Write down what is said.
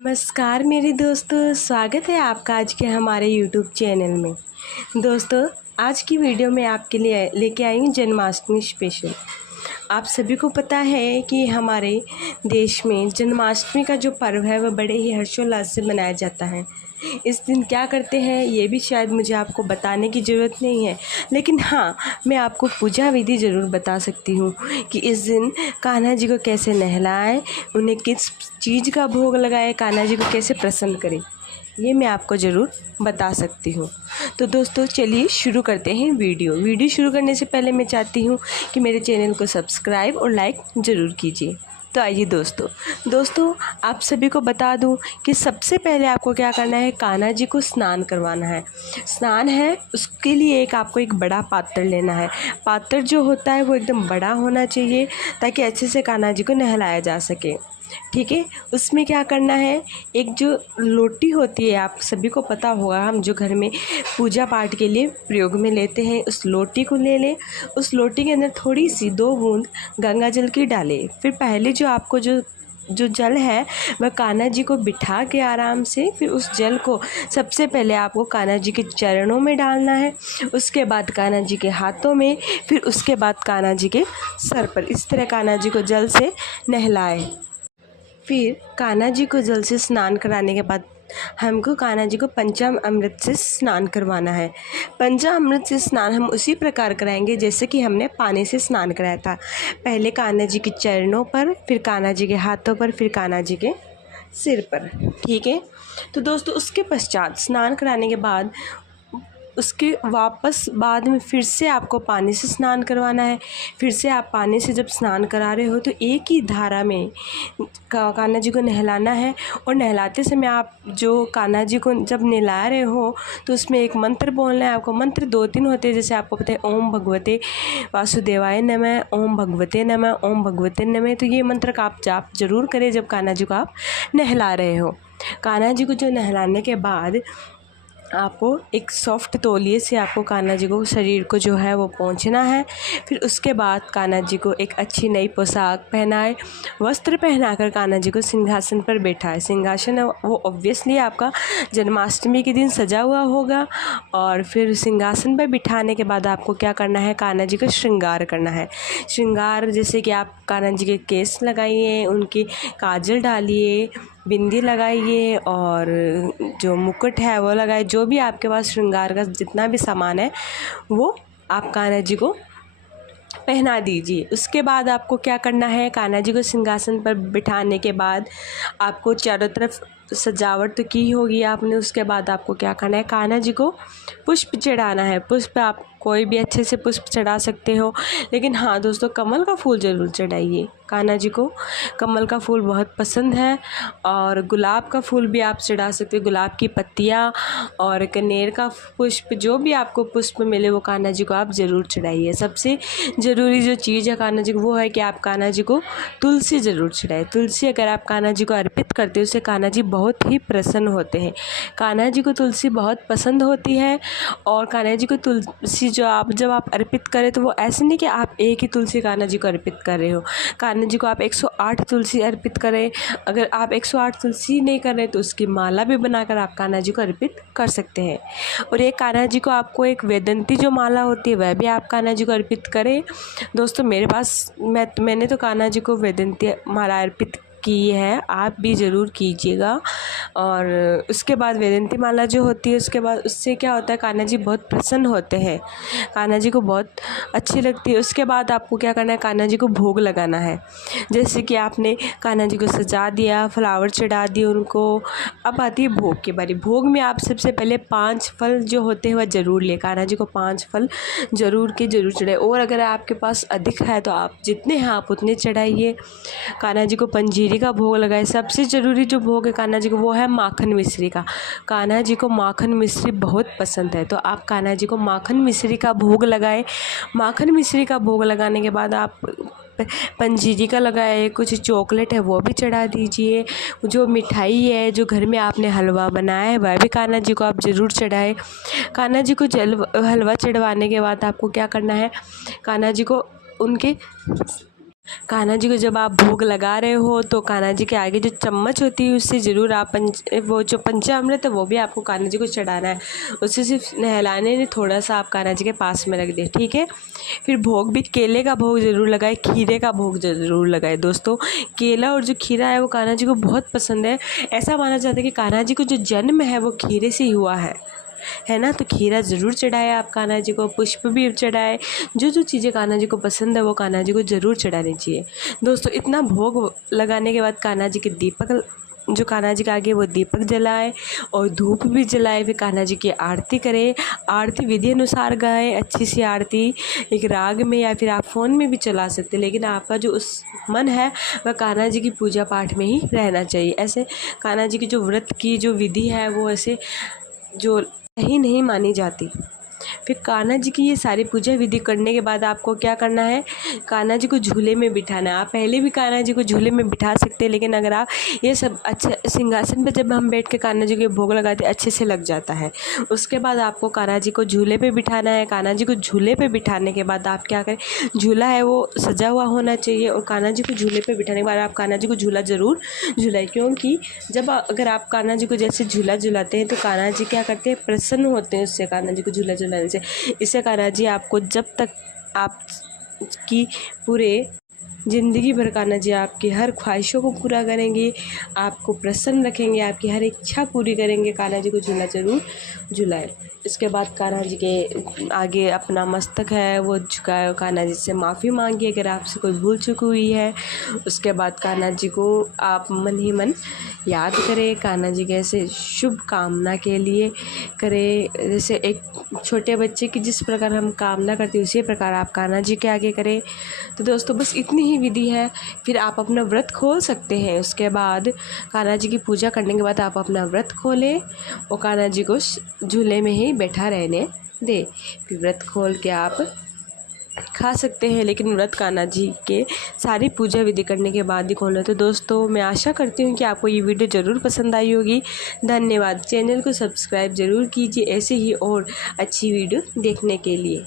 नमस्कार मेरे दोस्तों, स्वागत है आपका आज के हमारे YouTube चैनल में। दोस्तों, आज की वीडियो में आपके लिए लेके आई हूँ जन्माष्टमी स्पेशल। आप सभी को पता है कि हमारे देश में जन्माष्टमी का जो पर्व है वह बड़े ही हर्षोल्लास से मनाया जाता है। इस दिन क्या करते हैं ये भी शायद मुझे आपको बताने की ज़रूरत नहीं है, लेकिन हाँ, मैं आपको पूजा विधि ज़रूर बता सकती हूँ कि इस दिन कान्हा जी को कैसे नहलाएं, उन्हें किस चीज़ का भोग लगाए, कान्हा जी को कैसे प्रसन्न करें, ये मैं आपको ज़रूर बता सकती हूँ। तो दोस्तों चलिए शुरू करते हैं वीडियो शुरू करने से पहले मैं चाहती हूँ कि मेरे चैनल को सब्सक्राइब और लाइक ज़रूर कीजिए। तो आइए दोस्तों आप सभी को बता दूं कि सबसे पहले आपको क्या करना है, कान्हा जी को स्नान करवाना है। स्नान है उसके लिए आपको एक बड़ा पात्र लेना है। पात्र जो होता है वो एकदम बड़ा होना चाहिए ताकि अच्छे से कान्हा जी को नहलाया जा सके। ठीक है, उसमें क्या करना है, एक जो लोटी होती है, आप सभी को पता होगा, हम जो घर में पूजा पाठ के लिए प्रयोग में लेते हैं, उस लोटी को ले लें। उस लोटी के अंदर थोड़ी सी 2 बूंद गंगा जल की डालें। फिर पहले जो आपको जो जल है वह कान्हा जी को बिठा के आराम से, फिर उस जल को सबसे पहले आपको कान्हा जी के चरणों में डालना है, उसके बाद कान्हा जी के हाथों में, फिर उसके बाद कान्हा जी के सर पर। इस तरह कान्हा जी को जल से नहलाएं। फिर कान्हा जी को जल से स्नान कराने के बाद हमको कान्हा जी को पंचामृत से स्नान करवाना है। पंचामृत से स्नान हम उसी प्रकार कराएंगे जैसे कि हमने पानी से स्नान कराया था। पहले कान्हा जी के चरणों पर, फिर कान्हा जी के हाथों पर, फिर कान्हा जी के सिर पर। ठीक है, तो दोस्तों उसके पश्चात स्नान कराने के बाद उसके वापस बाद में फिर से आपको पानी से स्नान करवाना है। फिर से आप पानी से जब स्नान करा रहे हो तो एक ही धारा में कान्हा जी को नहलाना है। और नहलाते समय आप जो कान्हा जी को जब नहला रहे हो तो उसमें एक मंत्र बोलना है आपको। मंत्र 2-3 होते हैं, जैसे आपको पता है, ओम भगवते वासुदेवाय नमः, ओम भगवते नमः, ओम भगवते नमः। तो ये मंत्र का आप जाप जरूर करें जब कान्हा जी को आप नहला रहे हो। कान्हा जी को जो नहलाने के बाद आपको एक सॉफ्ट तौलिए से आपको कान्हा जी को शरीर को जो है वो पोंछना है। फिर उसके बाद कान्हा जी को एक अच्छी नई पोशाक पहनाए, वस्त्र पहनाकर कान्हा जी को सिंहासन पर बैठाए। सिंहासन वो ऑब्वियसली आपका जन्माष्टमी के दिन सजा हुआ होगा। और फिर सिंहासन पर बिठाने के बाद आपको क्या करना है, कान्हा जी का श्रृंगार करना है। श्रृंगार जैसे कि आप कान्हा जी के केस लगाइए, उनकी काजल डालिए, बिंदी लगाइए और जो मुकुट है वो लगाइए। जो भी आपके पास श्रृंगार का जितना भी सामान है वो आप कान्हा जी को पहना दीजिए। उसके बाद आपको क्या करना है, कान्हा जी को सिंहासन पर बिठाने के बाद आपको चारों तरफ सजावट तो की होगी आपने। उसके बाद आपको क्या करना है, कान्हा जी को पुष्प चढ़ाना है। पुष्प आप कोई भी अच्छे से पुष्प चढ़ा सकते हो, लेकिन हाँ दोस्तों, कमल का फूल ज़रूर चढ़ाइए। कान्हा जी को कमल का फूल बहुत पसंद है। और गुलाब का फूल भी आप चढ़ा सकते हो, गुलाब की पत्तियाँ और कनेर का पुष्प, जो भी आपको पुष्प मिले वो कान्हा जी को आप ज़रूर चढ़ाइए। सबसे ज़रूरी जो चीज़ है कान्हा जी को वो है कि आप कान्हा जी को तुलसी ज़रूर चढ़ाएं। तुलसी अगर आप कान्हा जी को अर्पित करते हो उससे कान्हा जी बहुत ही प्रसन्न होते हैं। कान्हा जी को तुलसी बहुत पसंद होती है। और कान्हा जी को तुलसी जब आप अर्पित करें तो वो ऐसे नहीं कि आप एक ही तुलसी कान्हा जी को अर्पित कर रहे हो। कान्हा जी को आप 108 तुलसी अर्पित करें। अगर आप 108 तुलसी नहीं कर रहे तो उसकी माला भी बनाकर आप कान्हा जी को अर्पित कर सकते हैं। और एक कान्हा जी को आपको एक वेदंती जो माला होती है वह भी आप कान्हा जी को अर्पित करें। दोस्तों मेरे पास मैंने तो कान्हा जी को वेदंती माला अर्पित की है, आप भी ज़रूर कीजिएगा। और उसके बाद वेदंती माला जो होती है, उसके बाद उससे क्या होता है, कान्हा जी बहुत प्रसन्न होते हैं, कान्हा जी को बहुत अच्छी लगती है। उसके बाद आपको क्या करना है, कान्हा जी को भोग लगाना है। जैसे कि आपने कान्हा जी को सजा दिया, फ्लावर चढ़ा दिए उनको, अब आती है भोग की बारी। भोग में आप सबसे पहले 5 फल जो होते हैं वह ज़रूर लें। कान्हा जी को 5 फल ज़रूर चढ़ाए। और अगर आपके पास अधिक है तो आप जितने हैं आप उतने चढ़ाइए। कान्हा जी को पंजीरी का भोग लगाए। सबसे ज़रूरी जो भोग है कान्हा जी को वो है माखन मिश्री का। कान्हा जी को माखन मिश्री बहुत पसंद है, तो आप कान्हा जी को माखन मिश्री का भोग लगाए। माखन मिश्री का भोग लगाने के बाद आप पंजीरी का लगाए, कुछ चॉकलेट है वो भी चढ़ा दीजिए। जो मिठाई है, जो घर में आपने हलवा बनाया है वह भी कान्हा जी को आप ज़रूर चढ़ाए। कान्हा जी को हलवा चढ़वाने के बाद आपको क्या करना है, कान्हा जी को उनके कान्हा जी को जब आप भोग लगा रहे हो तो कान्हा जी के आगे जो चम्मच होती है उससे ज़रूर आप वो जो पंचामृत है वो भी आपको कान्हा जी को चढ़ाना है। उससे सिर्फ नहलाने में थोड़ा सा आप कान्हा जी के पास में रख दें, ठीक है। फिर भोग भी केले का भोग ज़रूर लगाए, खीरे का भोग ज़रूर लगाए। दोस्तों, केला और जो खीरा है वो कान्हा जी को बहुत पसंद है। ऐसा माना जाता है कि कान्हा जी को जो जन्म है वो खीरे से ही हुआ है ना। तो खीरा ज़रूर चढ़ाए आप कान्हा जी को, पुष्प भी चढ़ाए। जो जो चीज़ें कान्हा जी को पसंद है वो कान्हा जी को ज़रूर चढ़ानी चाहिए। दोस्तों, इतना भोग लगाने के बाद कान्हा जी के दीपक जो कान्हा जी के आगे वो दीपक जलाए और धूप भी जलाए। फिर कान्हा जी की आरती करें। आरती विधि अनुसार गाएं, अच्छी सी आरती एक राग में, या फिर आप फ़ोन में भी चला सकते हैं, लेकिन आपका जो उस मन है वह कान्हा जी की पूजा पाठ में ही रहना चाहिए। ऐसे कान्हा जी की जो व्रत की जो विधि है वो ऐसे जो सही नहीं मानी जाती। फिर कान्हा जी की ये सारी पूजा विधि करने के बाद आपको क्या करना है, कान्हा जी को झूले में बिठाना है। आप पहले भी कान्हा जी को झूले में बिठा सकते हैं, लेकिन अगर आप ये सब अच्छे सिंहासन पर जब हम बैठ के कान्हा जी के भोग लगाते हैं अच्छे से लग जाता है। उसके बाद आपको कान्हा जी को झूले पे बिठाना है। कान्हा जी को झूले पे बिठाने के बाद आप क्या करें, झूला है वो सजा हुआ होना चाहिए, और कान्हा जी को झूले पे बिठाने के बाद आप कान्हा जी को झूला ज़रूर झुलाएं। क्योंकि जब अगर आप कान्हा जी को जैसे झूला झुलाते हैं तो कान्हा जी क्या करते हैं, प्रसन्न होते हैं उससे, कान्हा जी को झूला झुलाने से। इससे कान्हा जी आपको जब तक आप की पूरे ज़िंदगी भर कान्हा जी आपकी हर ख्वाहिशों को पूरा करेंगे, आपको प्रसन्न रखेंगे, आपकी हर इच्छा पूरी करेंगे। कान्हा जी को झूला ज़रूर झुलाएं। इसके बाद कान्हा जी के आगे अपना मस्तक है वो झुकाए, कान्हा जी से माफ़ी मांगिए अगर आपसे कोई भूल चूक हुई है। उसके बाद कान्हा जी को आप मन ही मन याद करें। कान्हा जी के ऐसे शुभ कामना के लिए करें, जैसे एक छोटे बच्चे की जिस प्रकार हम कामना करते हैं उसी प्रकार आप कान्हा जी के आगे करें। तो दोस्तों, बस इतनी ही विधि है, फिर आप अपना व्रत खोल सकते हैं। उसके बाद कान्हा जी की पूजा करने के बाद आप अपना व्रत खोलें और कान्हा जी को झूले में ही बैठा रहने दें। फिर व्रत खोल के आप खा सकते हैं, लेकिन व्रत कान्हा जी के सारी पूजा विधि करने के बाद ही खोलें। तो दोस्तों, मैं आशा करती हूँ कि आपको ये वीडियो ज़रूर पसंद आई होगी। धन्यवाद। चैनल को सब्सक्राइब ज़रूर कीजिए ऐसे ही और अच्छी वीडियो देखने के लिए।